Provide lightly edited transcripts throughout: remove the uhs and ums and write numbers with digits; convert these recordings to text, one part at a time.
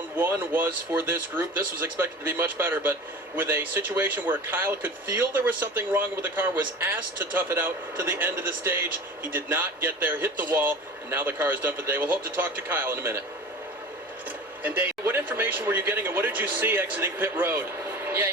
round one was for this group. This was expected to be much better, but with a situation where Kyle could feel there was something wrong with the car, was asked to tough it out to the end of the stage. He did not get there, hit the wall, and now the car is done for the day. We'll hope to talk to Kyle in a minute. And Dave, what information were you getting, and what did you see exiting pit road? Yeah,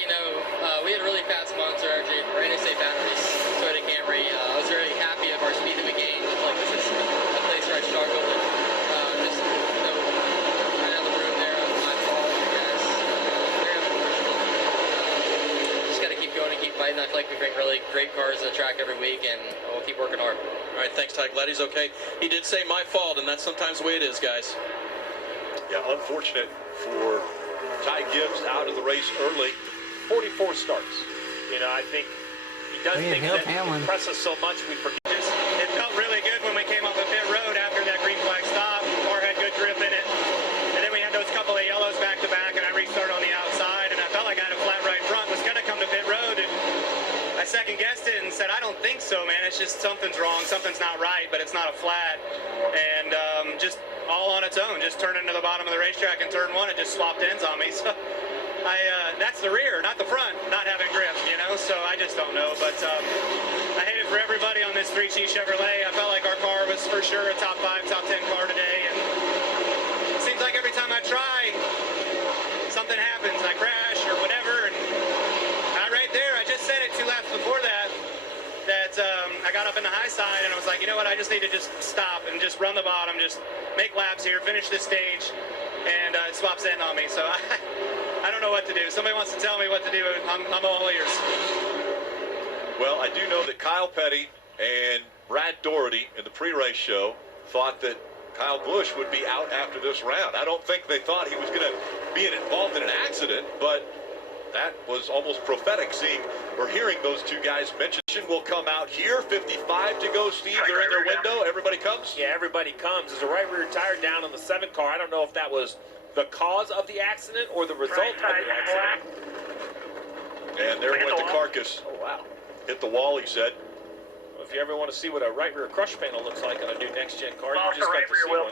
we had really fast monster energy, or NSA batteries, Toyota Camry. I was very happy of our speed that we gained. Like, this is a place where I struggled, and just, right out of the room there on my fault, I guess. Very unfortunate. Just got to keep going and keep fighting. I feel like we bring really great cars to the track every week, and we'll keep working hard. All right, thanks, Ty. Glad he's okay. He did say my fault, and that's sometimes the way it is, guys. Yeah, unfortunate for Ty Gibbs out of the race early. 44 starts. I think he does things that impress us so much we forget. It felt really good when we came off the pit road after that green flag stop. The car had good grip in it. And then we had those couple of yellows back to back, and I restarted on the outside, and I felt like I had a flat right front. Was going to come to pit road, and I second-guessed it and said, I don't think so, man. It's just something's wrong. Something's not right, but it's not a flat. And just all on its own, just turned into the bottom of the racetrack in turn one and just swapped ends on me. So that's the rear, not the front, not having grip, so I just don't know. But I hate it for everybody on this 3C Chevrolet. I felt like our car was for sure a top 5, top 10 car today, and it seems like every time I try, something happens. I crash or whatever, and right there, I just said it 2 laps before that I got up in the high side, and I was like, you know what, I just need to just stop and just run the bottom, just make laps here, finish this stage, and it swaps in on me. So I don't know what to do. Somebody wants to tell me what to do. I'm all ears. Well, I do know that Kyle Petty and Brad Doherty in the pre-race show thought that Kyle Busch would be out after this round. I don't think they thought he was going to be involved in an accident, but that was almost prophetic, seeing or hearing those two guys mention. Will come out here. 55 to go, Steve. They're in their window. Everybody comes? Yeah, everybody comes. There's a right rear tire down on the 7 car. I don't know if that was the cause of the accident or the result of the accident. And there went the carcass. Oh, wow. Hit the wall, he said. Well, if you ever want to see what a right rear crush panel looks like on a new next-gen car, you just got to see one.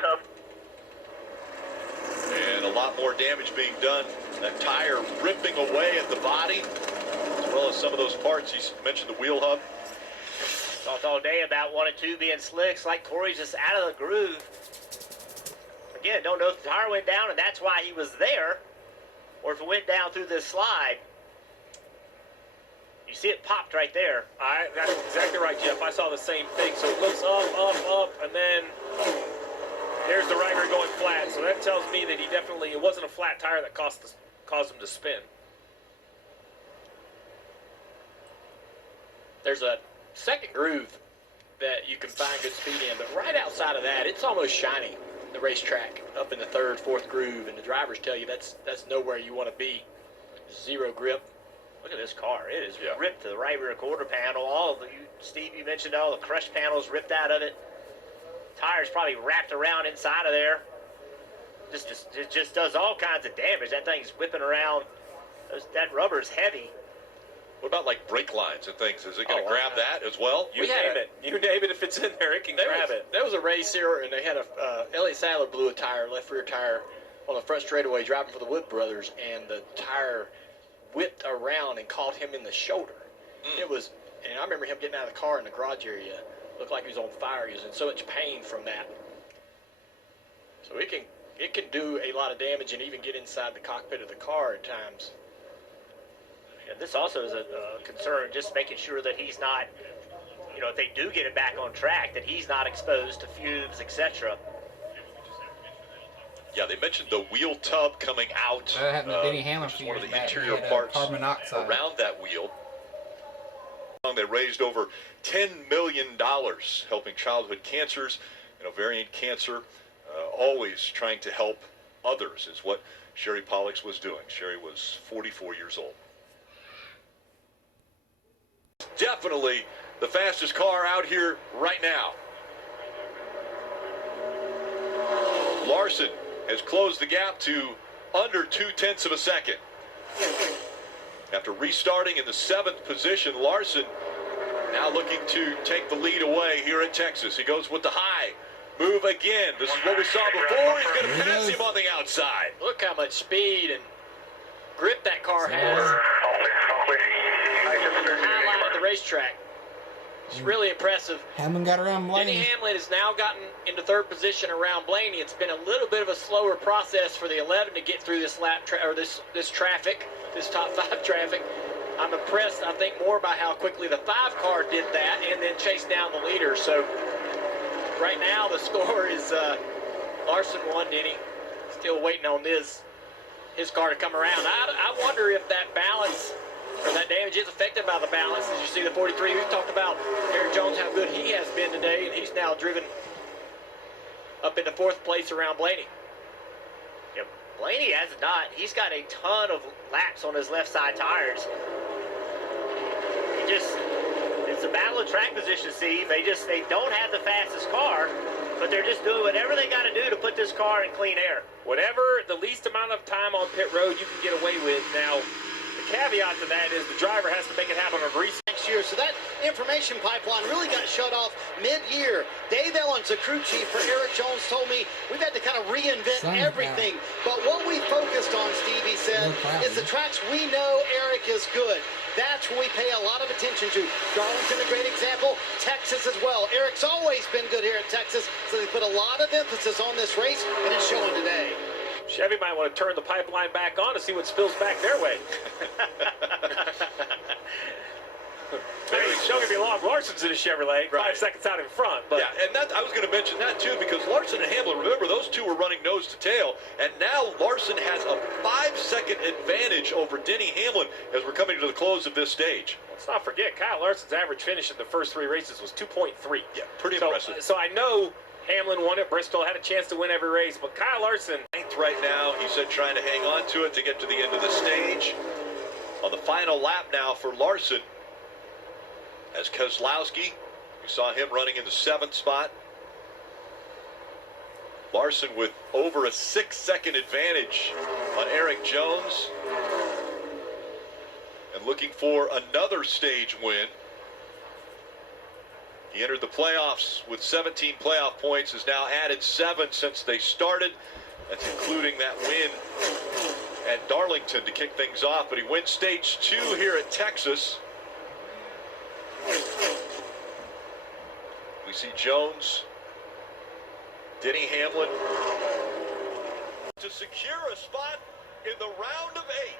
And a lot more damage being done. That tire ripping away at the body, as well as some of those parts. He mentioned the wheel hub. Talked all day about 1 and 2 being slicks, like Corey's just out of the groove. Again, don't know if the tire went down and that's why he was there, or if it went down through this slide. You see it popped right there. That's exactly right, Jeff. I saw the same thing. So it looks up, and then there's the right rear going flat. So that tells me that it wasn't a flat tire that caused him to spin. There's a second groove that you can find good speed in, but right outside of that, it's almost shiny, the racetrack, up in the 3rd, 4th groove, and the drivers tell you that's nowhere you want to be. Zero grip. Look at this car. It is ripped to the right rear quarter panel. Steve, you mentioned all the crush panels ripped out of it. Tires probably wrapped around inside of there. It just does all kinds of damage. That thing's whipping around. That rubber is heavy. What about like brake lines and things? Is it going to grab that as well? You name it. You name it. If it's in there, it can grab it. There was a race here, and they had Elliott Sadler blew a tire, left rear tire, on the front straightaway driving for the Wood brothers, and the tire whipped around and caught him in the shoulder. It was, and I remember him getting out of the car in the garage area. Looked like he was on fire. He was in so much pain from that. So it can do a lot of damage and even get inside the cockpit of the car at times. And this also is a concern, just making sure that he's not, if they do get him back on track, that he's not exposed to fumes, etc. Yeah, they mentioned the wheel tub coming out. That happened to Denny Hamlin which is one of the back. interior parts Carbon monoxide around that wheel. They raised over $10 million helping childhood cancers and ovarian cancer. Always trying to help others is what Sherry Pollux was doing. Sherry was 44 years old. Definitely the fastest car out here right now. Larson has closed the gap to under 0.2 of a second. After restarting in the 7th position, Larson now looking to take the lead away here in Texas. He goes with the high move again. This is what we saw before. He's going to There he pass goes. him on the outside. Look how much speed and grip that car has. Highlight of the racetrack. It's really impressive. Hamlin got around Denny Blaney. Hamlin has now gotten into third position around Blaney. It's been a little bit of a slower process for the 11 to get through this this traffic, this top 5 traffic. I'm impressed, I think, more by how quickly the 5 car did that and then chased down the leader. So right now the score is Larson 1, Denny. Still waiting on his car to come around. I wonder if that balance or that damage is affected by the balance. As you see the 43, we talked about Eric Jones, how good he has been today, and he's now driven up into 4th place around Blaney. Yep. Blaney has not. He's got a ton of laps on his left side tires. It's a battle of track position, Steve. They don't have the fastest car, but they're just doing whatever they got to do to put this car in clean air. Whatever the least amount of time on pit road you can get away with. Now, the caveat to that is the driver has to make it happen on grease. Next year, so that information pipeline really got shut off mid-year. Dave Ellens, the crew chief for Eric Jones, told me we've had to kind of reinvent everything. But what we focused on, Steve, he said, is the tracks we know Eric is good. That's what we pay a lot of attention to. Darlington, a great example. Texas as well. Eric's always been good here at Texas, so they put a lot of emphasis on this race, and it's showing today. Chevy might want to turn the pipeline back on to see what spills back their way. Don't get me wrong, Larson's in a Chevrolet, 5 seconds out in front. But yeah, and I was going to mention that too, because Larson and Hamlin, remember, those two were running nose to tail, and now Larson has a 5-second advantage over Denny Hamlin as we're coming to the close of this stage. let's not forget, Kyle Larson's average finish in the first 3 races was 2.3. Yeah, pretty impressive. So I know Hamlin won at Bristol, had a chance to win every race, but Kyle Larson, 9th right now. He said trying to hang on to it to get to the end of the stage. On the final lap now for Larson, as Kozlowski, we saw him running in the 7th spot. Larson with over a 6-second advantage on Eric Jones, and looking for another stage win. He entered the playoffs with 17 playoff points, has now added 7 since they started. That's including that win at Darlington to kick things off, but he wins stage 2 here at Texas. We see Jones, Denny Hamlin to secure a spot in the round of 8.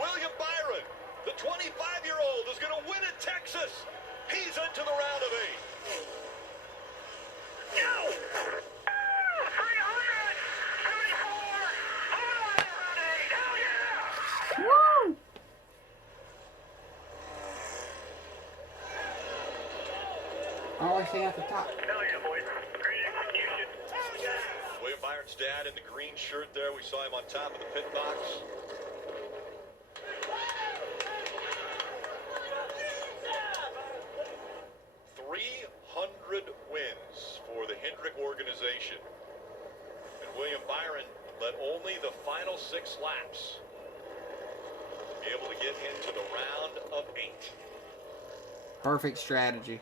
William Byron, the 25-year-old, is going to win at Texas. He's into the round of 8. Go! Woo! Always stay at the top. William Byron's dad in the green shirt there. We saw him on top of the pit box. Wins for the Hendrick organization. And William Byron led only the final 6 laps to be able to get into the round of 8. Perfect strategy.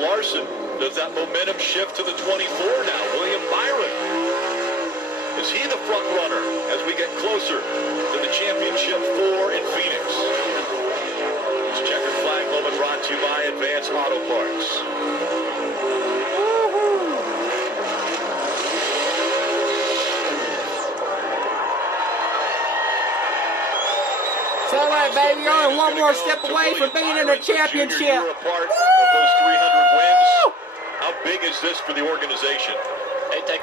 Larson, does that momentum shift to the 24 now? William Byron, is he the front runner as we get closer to the championship 4 in Phoenix? This checkered flag moment brought to you by Advance Auto Parts. It's all right, baby. You're only one more step away from being in a championship. You're a part of those 300 wins. How big is this for the organization? They take